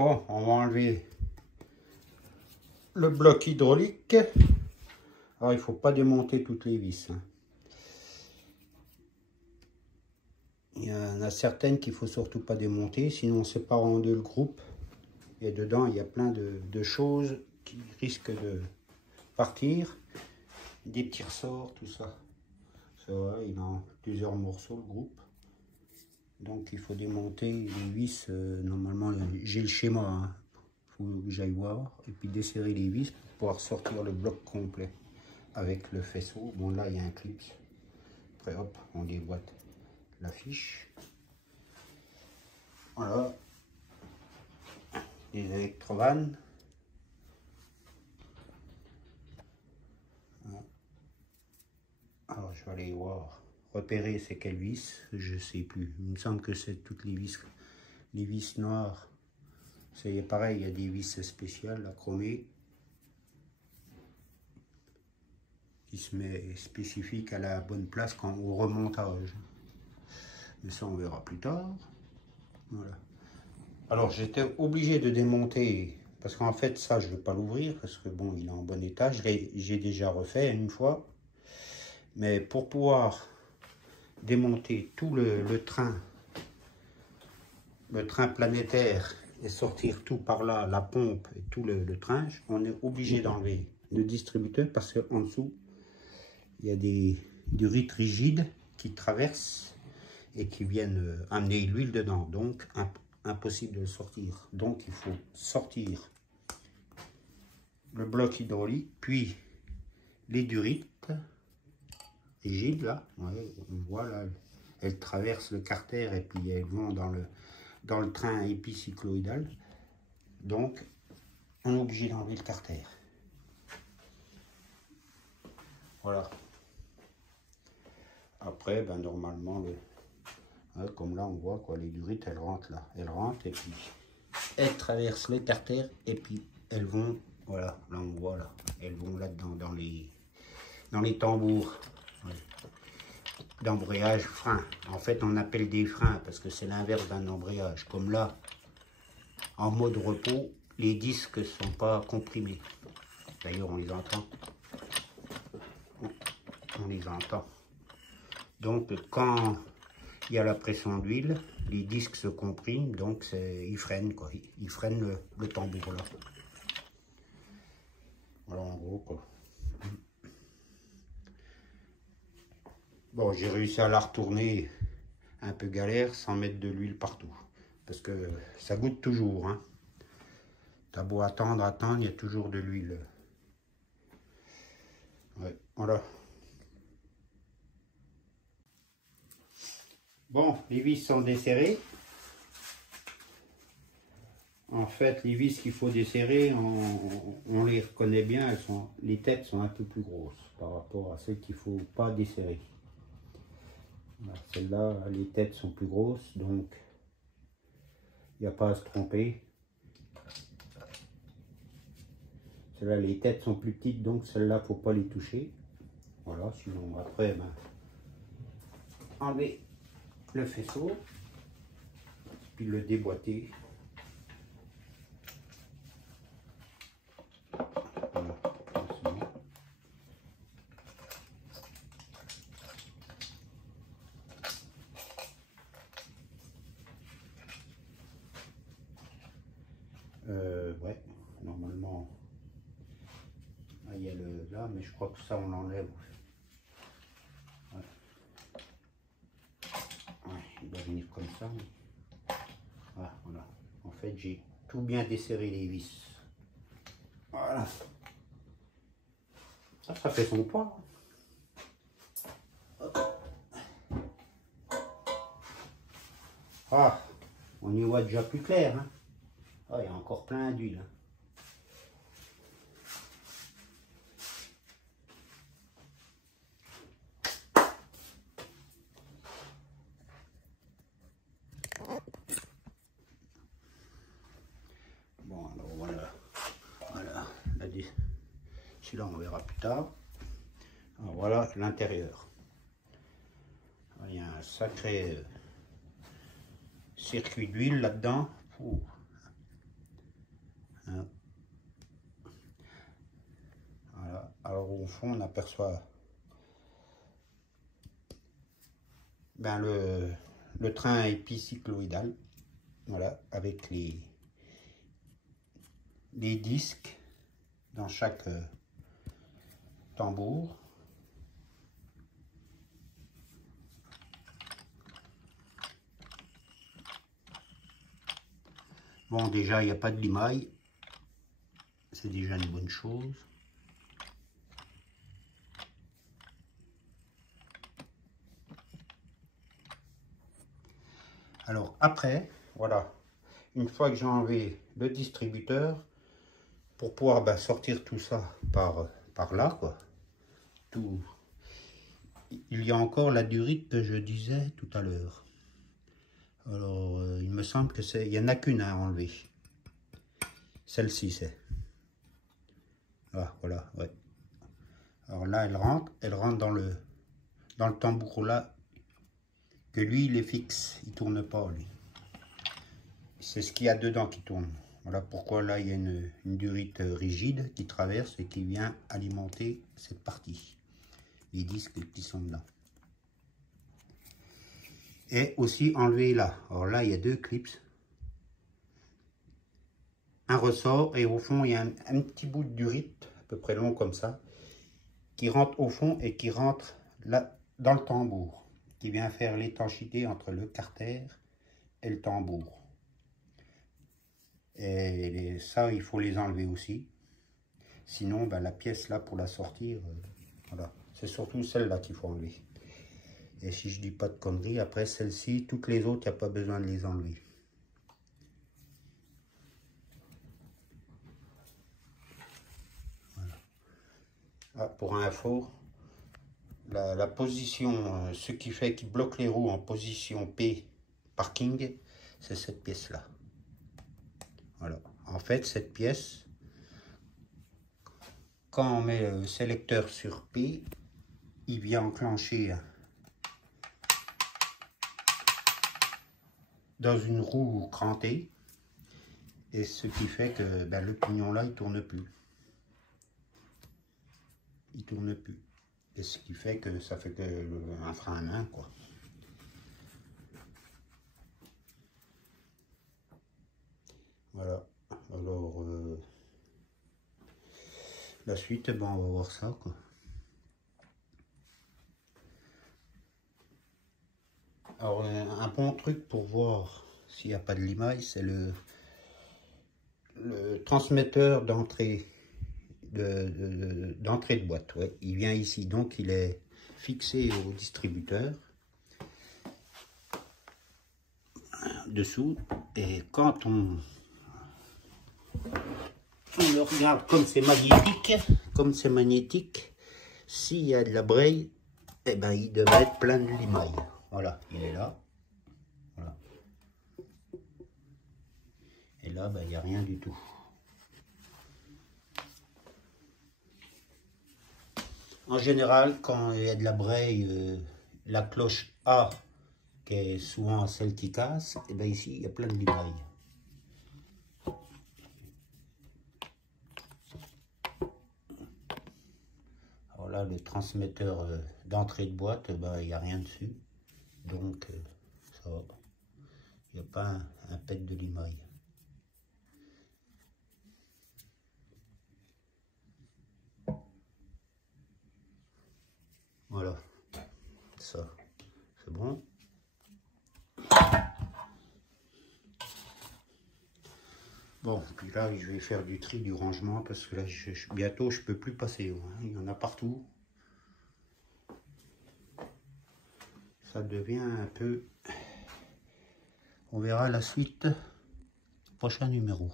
Bon, on va enlever le bloc hydraulique. Alors, il ne faut pas démonter toutes les vis. Hein. Il y en a certaines qu'il ne faut surtout pas démonter, sinon on sépare en deux le groupe. Et dedans, il y a plein de choses qui risquent de partir. Des petits ressorts, tout ça. Ça va, il est en plusieurs morceaux le groupe. Donc il faut démonter les vis. Normalement, j'ai le schéma. Hein. Faut que j'aille voir. Et puis desserrer les vis pour pouvoir sortir le bloc complet avec le faisceau. Bon, là, il y a un clip. Après, hop, on déboîte la fiche. Voilà. Les électrovannes. Alors, je vais aller voir. Repérer c'est quelle vis, je sais plus. Il me semble que c'est toutes les vis noires. C'est pareil, il y a des vis spéciales, la chromée, qui se met spécifique à la bonne place quand au remontage. Mais ça on verra plus tard. Voilà. Alors j'étais obligé de démonter, parce qu'en fait ça je ne vais pas l'ouvrir, parce que bon il est en bon état, j'ai déjà refait une fois. Mais pour pouvoir démonter tout le train planétaire et sortir tout par là, la pompe et tout le train, on est obligé d'enlever le distributeur parce qu'en dessous, il y a du rite rigide qui traversent et qui viennent amener l'huile dedans. Donc, impossible de le sortir. Donc, il faut sortir le bloc hydraulique, puis les durites rigides, là, ouais, on voit là, elles traversent le carter et puis elles vont dans le train épicycloïdal. Donc, on est obligé d'enlever le carter. Voilà. Après, ben, normalement, comme là, on voit, quoi, les durites, elles rentrent là. Elles rentrent et puis elles traversent le carter et puis elles vont, voilà, là on voit, là, elles vont là-dedans, dans les tambours. Ouais. D'embrayage, frein. En fait, on appelle des freins parce que c'est l'inverse d'un embrayage. Comme là, en mode repos, les disques ne sont pas comprimés. D'ailleurs, on les entend. On les entend. Donc, quand il y a la pression d'huile, les disques se compriment, donc ils freinent, quoi. Ils freinent le tambour là. Voilà, en gros, quoi. Bon, j'ai réussi à la retourner un peu galère sans mettre de l'huile partout. Parce que ça goûte toujours. Hein. T'as beau attendre, il y a toujours de l'huile. Ouais, voilà. Bon, les vis sont desserrées. En fait, les vis qu'il faut desserrer, on les reconnaît bien. Les têtes sont un peu plus grosses par rapport à celles qu'il ne faut pas desserrer. Celles-là, les têtes sont plus grosses, donc il n'y a pas à se tromper. Celles-là, les têtes sont plus petites, donc celles-là, il ne faut pas les toucher. Voilà, sinon après, ben, enlever le faisceau, puis le déboîter. Ouais, normalement, il y a le là, mais je crois que ça on l'enlève. Ouais. Ouais, il doit venir comme ça. Mais... Ah, voilà. En fait, j'ai tout bien desserré les vis. Voilà. Ça fait son poids. Ah, on y voit déjà plus clair. Hein. Ah, il y a encore plein d'huile. Bon, alors voilà. Voilà. Celui-là, on verra plus tard. Alors, voilà l'intérieur. Il y a un sacré circuit d'huile là-dedans. au fond on aperçoit le train épicycloïdal, voilà, avec les disques dans chaque tambour. Bon, déjà il n'y a pas de limaille, c'est déjà une bonne chose. Alors après, voilà, une fois que j'ai enlevé le distributeur, pour pouvoir sortir tout ça par là, quoi, tout, il y a encore la durite que je disais tout à l'heure. Alors, il me semble que il y en a qu'une à enlever. Celle-ci, c'est. Ah, voilà, ouais. Alors là, elle rentre dans le tambour là, que lui, il est fixe, il tourne pas, lui. C'est ce qu'il y a dedans qui tourne. Voilà pourquoi là, il y a une durite rigide qui traverse et qui vient alimenter cette partie. Les disques qui sont dedans. Et aussi enlever là. Alors là, il y a deux clips. Un ressort et au fond, il y a un petit bout de durite, à peu près long comme ça, qui rentre au fond et qui rentre là dans le tambour, qui vient faire l'étanchéité entre le carter et le tambour. Et ça, il faut les enlever aussi. Sinon, la pièce là, pour la sortir, voilà. C'est surtout celle-là qu'il faut enlever. Et si je dis pas de conneries, après celle-ci, toutes les autres, il n'y a pas besoin de les enlever. Voilà. Ah, pour info, la position, ce qui fait qu'il bloque les roues en position P, parking, c'est cette pièce-là. Voilà. En fait, cette pièce, quand on met le sélecteur sur P, il vient enclencher dans une roue crantée, et ce qui fait que le pignon là, il tourne plus. Il tourne plus. Et ce qui fait que ça fait que un frein à main, quoi. Voilà. Alors, la suite, on va voir ça, quoi. Alors, un bon truc pour voir s'il n'y a pas de limaille, c'est le transmetteur d'entrée de boîte. Ouais. Il vient ici, donc il est fixé au distributeur dessous. Et quand on le regarde comme c'est magnétique, s'il y a de la braille, eh ben, il devrait être plein de limaille. Voilà, il est là. Voilà. Et là, il n'y a rien du tout. En général, quand il y a de la braille, la cloche A, qui est souvent celle qui casse, et bien ici, il y a plein de limaille. Alors là, le transmetteur d'entrée de boîte, il n'y a rien dessus. Donc, ça va. Il n'y a pas un pet de limaille. Voilà, ça, c'est bon. Bon, puis là, je vais faire du tri, du rangement, parce que là, bientôt, je peux plus passer. Hein. Il y en a partout. Ça devient un peu... On verra la suite, prochain numéro.